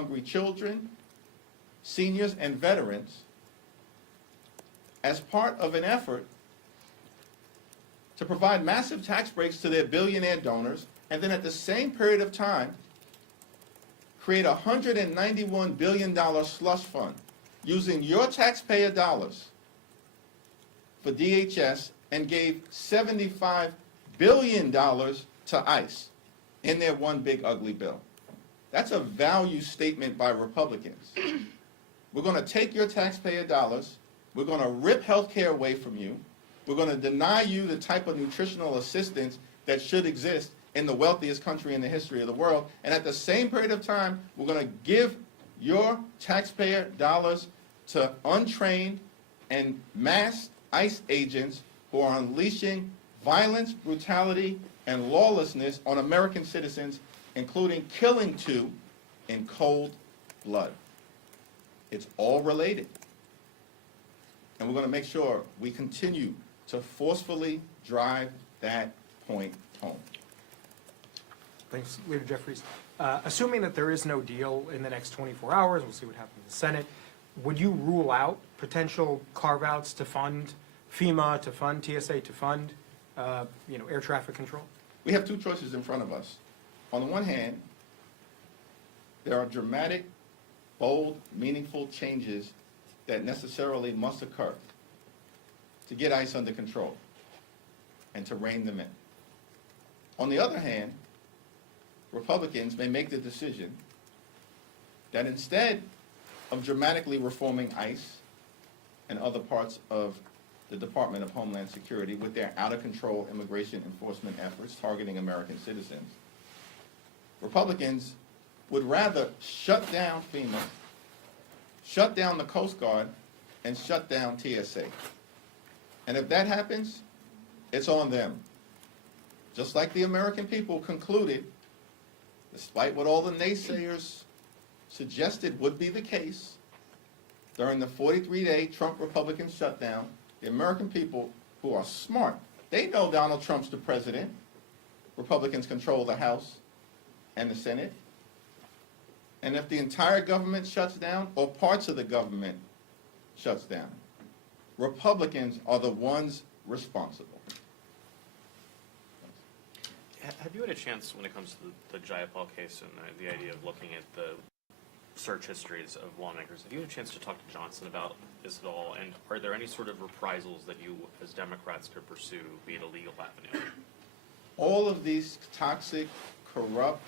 hungry children, seniors, and veterans as part of an effort to provide massive tax breaks to their billionaire donors, and then at the same period of time, create a $191 billion slush fund using your taxpayer dollars for DHS, and gave $75 billion to ICE in their one big ugly bill. That's a value statement by Republicans. We're going to take your taxpayer dollars, we're going to rip health care away from you, we're going to deny you the type of nutritional assistance that should exist in the wealthiest country in the history of the world, and at the same period of time, we're going to give your taxpayer dollars to untrained and masked ICE agents who are unleashing violence, brutality, and lawlessness on American citizens, including killing 2 in cold blood. It's all related. And we're going to make sure we continue to forcefully drive that point home. Thanks, Leader Jeffries. Assuming that there is no deal in the next 24 hours, we'll see what happens in the Senate, would you rule out potential carve-outs to fund FEMA, to fund TSA, to fund air traffic control? We have 2 choices in front of us. On the one hand, there are dramatic, bold, meaningful changes that necessarily must occur to get ICE under control and to rein them in. On the other hand, Republicans may make the decision that instead of dramatically reforming ICE and other parts of the Department of Homeland Security with their out-of-control immigration enforcement efforts targeting American citizens, Republicans would rather shut down FEMA, shut down the Coast Guard, and shut down TSA. And if that happens, it's on them. Just like the American people concluded, despite what all the naysayers suggested would be the case, during the 43-day Trump Republican shutdown, the American people who are smart, they know Donald Trump's the president. Republicans control the House and the Senate. And if the entire government shuts down, or parts of the government shuts down, Republicans are the ones responsible. Have you had a chance, when it comes to the Jayapal case and the idea of looking at the search histories of lawmakers, have you had a chance to talk to Johnson about this at all? And are there any sort of reprisals that you, as Democrats, could pursue, be it a legal avenue? All of these toxic, corrupt,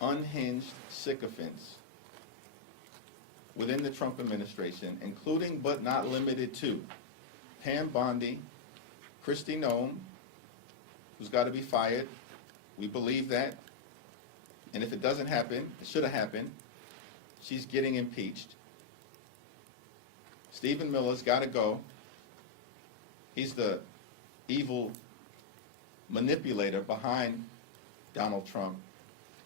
unhinged sycophants within the Trump administration, including but not limited to Pam Bondi, Kristi Noem, who's got to be fired. We believe that. And if it doesn't happen, it should have happened, she's getting impeached. Stephen Miller's got to go. He's the evil manipulator behind Donald Trump,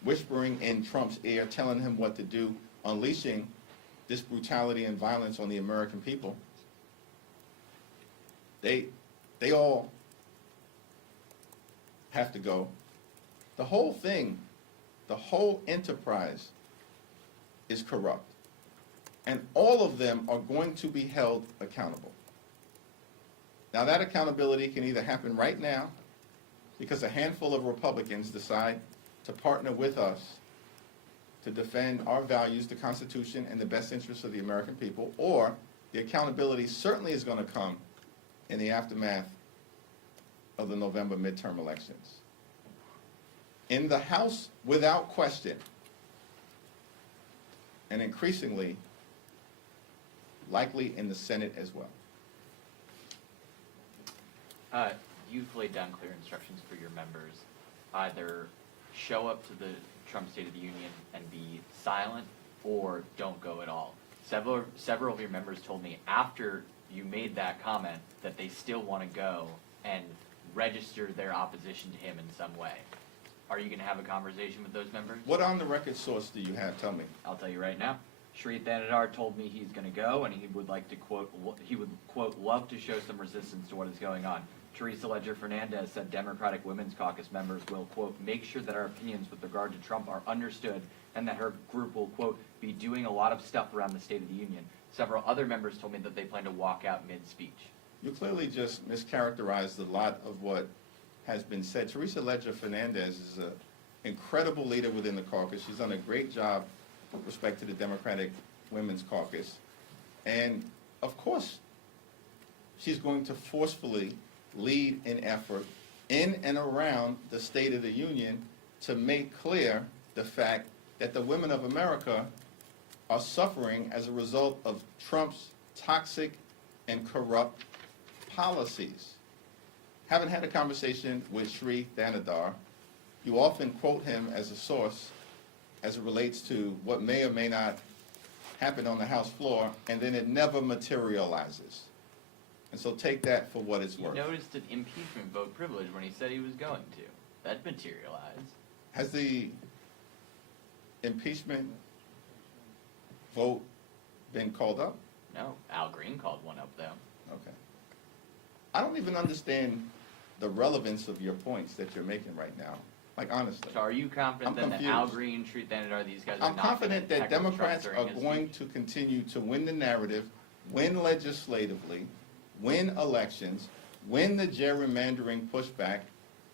whispering in Trump's ear, telling him what to do, unleashing this brutality and violence on the American people. They all have to go. The whole thing, the whole enterprise is corrupt. And all of them are going to be held accountable. Now that accountability can either happen right now because a handful of Republicans decide to partner with us to defend our values, the Constitution, and the best interests of the American people, or the accountability certainly is going to come in the aftermath of the November midterm elections. In the House, without question, and increasingly, likely in the Senate as well. You've laid down clear instructions for your members. Either show up to the Trump State of the Union and be silent, or don't go at all. Several of your members told me after you made that comment that they still want to go and register their opposition to him in some way. Are you going to have a conversation with those members? What on-the-record source do you have? Tell me. I'll tell you right now. Sharif Thanadar told me he's going to go, and he would like to quote, love to show some resistance to what is going on. Teresa Ledger Fernandez said Democratic Women's Caucus members will, quote, make sure that our opinions with regard to Trump are understood and that her group will, quote, be doing a lot of stuff around the State of the Union. Several other members told me that they plan to walk out mid-speech. You clearly just mischaracterized a lot of what has been said. Teresa Ledger Fernandez is an incredible leader within the caucus. She's done a great job with respect to the Democratic Women's Caucus. And of course, she's going to forcefully lead an effort in and around the State of the Union to make clear the fact that the women of America are suffering as a result of Trump's toxic and corrupt policies. Haven't had a conversation with Sri Thanadar. You often quote him as a source as it relates to what may or may not happen on the House floor, and then it never materializes. And so take that for what it's worth. You noticed an impeachment vote privilege when he said he was going to. That materialized. Has the impeachment vote been called up? No, Al Green called one up, though. Okay. I don't even understand the relevance of your points that you're making right now. Like, honestly. So are you confident I'm then that Al confused. Green, Sri Thanadar, these guys are I'm not going confident to that Democrats are going to continue to win the narrative, win legislatively, win elections, win the gerrymandering pushback,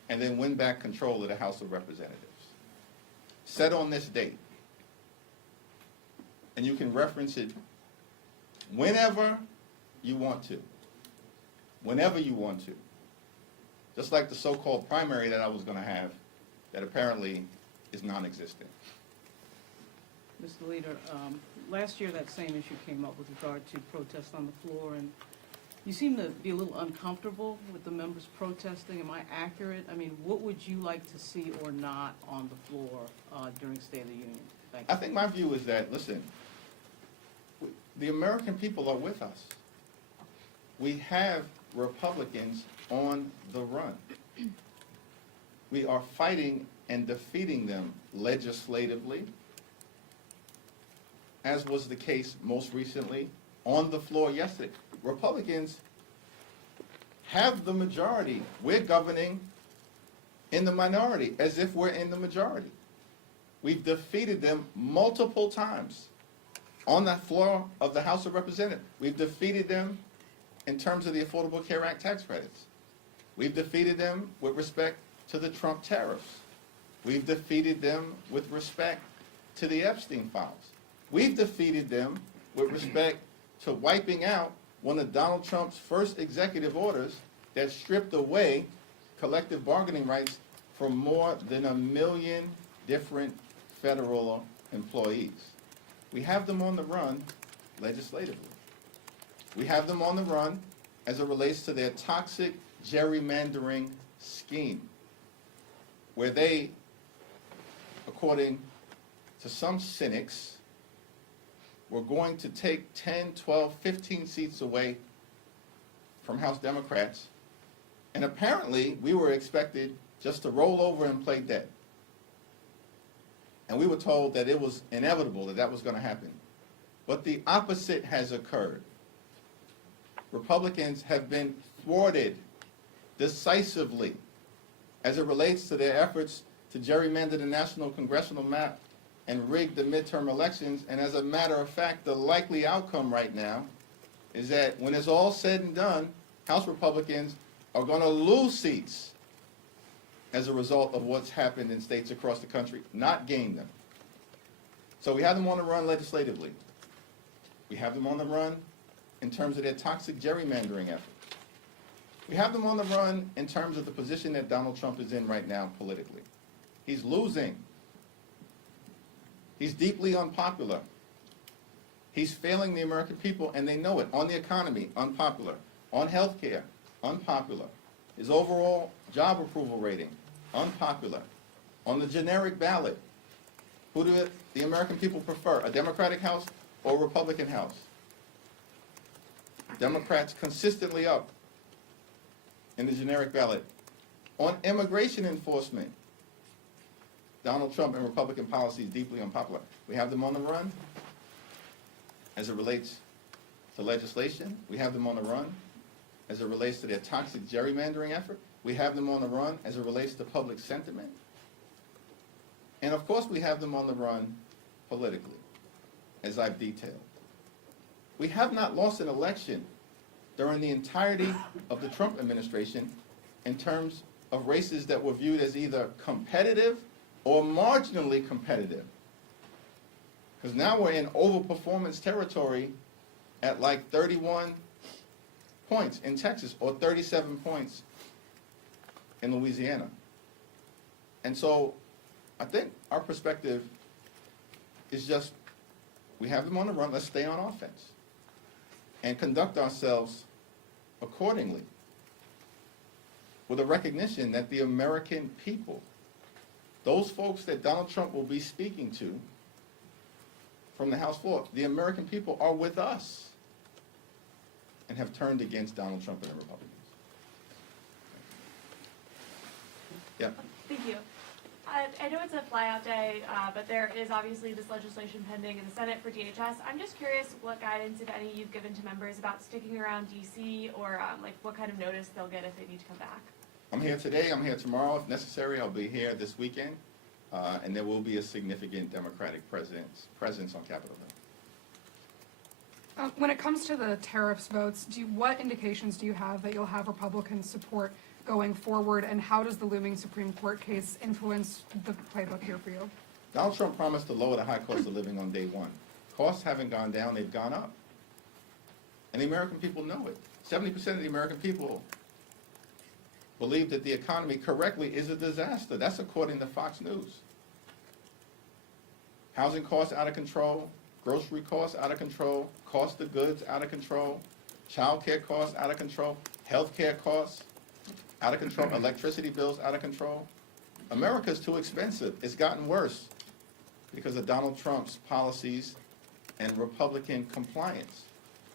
and then win back control of the House of Representatives. Set on this date. And you can reference it whenever you want to. Whenever you want to. Just like the so-called primary that I was going to have that apparently is non-existent. Mr. Leader, last year that same issue came up with regard to protests on the floor, and you seem to be a little uncomfortable with the members protesting. Am I accurate? I mean, what would you like to see or not on the floor during State of the Union? Thank I you. think my view is that, listen, the American people are with us. We have Republicans on the run. We are fighting and defeating them legislatively, as was the case most recently on the floor yesterday. Republicans have the majority. We're governing in the minority as if we're in the majority. We've defeated them multiple times on the floor of the House of Representatives. We've defeated them in terms of the Affordable Care Act tax credits. We've defeated them with respect to the Trump tariffs. We've defeated them with respect to the Epstein files. We've defeated them with respect to wiping out one of Donald Trump's first executive orders that stripped away collective bargaining rights from more than 1 million different federal employees. We have them on the run legislatively. We have them on the run as it relates to their toxic gerrymandering scheme, where they, according to some cynics, were going to take 10, 12, 15 seats away from House Democrats, and apparently we were expected just to roll over and play dead. And we were told that it was inevitable that that was going to happen. But the opposite has occurred. Republicans have been thwarted decisively as it relates to their efforts to gerrymander the national congressional map and rig the midterm elections. And as a matter of fact, the likely outcome right now is that when it's all said and done, House Republicans are going to lose seats as a result of what's happened in states across the country, not gain them. So we have them on the run legislatively. We have them on the run in terms of their toxic gerrymandering effort. We have them on the run in terms of the position that Donald Trump is in right now politically. He's losing. He's deeply unpopular. He's failing the American people, and they know it. On the economy, unpopular. On health care, unpopular. His overall job approval rating, unpopular. On the generic ballot, who do the American people prefer, a Democratic House or a Republican House? Democrats consistently up in the generic ballot. On immigration enforcement, Donald Trump and Republican policy is deeply unpopular. We have them on the run as it relates to legislation. We have them on the run as it relates to their toxic gerrymandering effort. We have them on the run as it relates to public sentiment. And of course we have them on the run politically, as I've detailed. We have not lost an election during the entirety of the Trump administration in terms of races that were viewed as either competitive or marginally competitive. Because now we're in overperformance territory at like 31 points in Texas or 37 points in Louisiana. And so I think our perspective is just, we have them on the run, let's stay on offense and conduct ourselves accordingly with a recognition that the American people, those folks that Donald Trump will be speaking to from the House floor, the American people are with us and have turned against Donald Trump and the Republicans. Yeah. Thank you. I know it's a flyout day, but there is obviously this legislation pending in the Senate for DHS. I'm just curious what guidance, if any, you've given to members about sticking around DC, or like what kind of notice they'll get if they need to come back. I'm here today, I'm here tomorrow. If necessary, I'll be here this weekend, and there will be a significant Democratic presence on Capitol Hill. When it comes to the tariffs votes, what indications do you have that you'll have Republican support going forward, and how does the looming Supreme Court case influence the playbook here for you? Donald Trump promised to lower the high cost of living on day one. Costs haven't gone down, they've gone up. And the American people know it. 70% of the American people believe that the economy correctly is a disaster. That's according to Fox News. Housing costs out of control, grocery costs out of control, cost of goods out of control, child care costs out of control, health care costs out of control, electricity bills out of control. America's too expensive. It's gotten worse because of Donald Trump's policies and Republican compliance.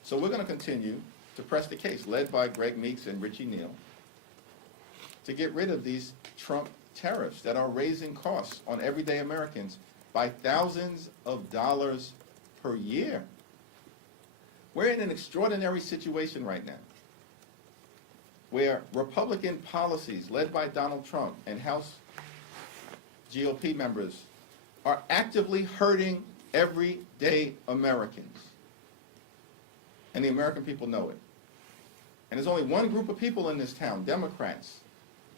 So we're going to continue to press the case, led by Greg Meeks and Richie Neal, to get rid of these Trump tariffs that are raising costs on everyday Americans by thousands of dollars per year. We're in an extraordinary situation right now, where Republican policies led by Donald Trump and House GOP members are actively hurting everyday Americans. And the American people know it. And there's only one group of people in this town, Democrats,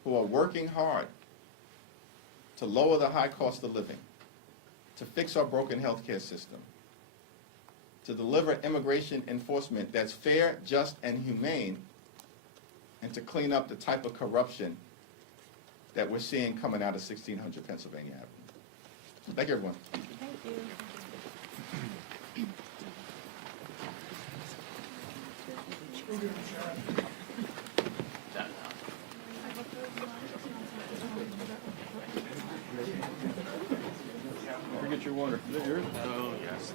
who are working hard to lower the high cost of living, to fix our broken healthcare system, to deliver immigration enforcement that's fair, just, and humane, and to clean up the type of corruption that we're seeing coming out of 1600 Pennsylvania Avenue. Thank you, everyone. Thank you. Forget your water. Is that yours? Oh, yes.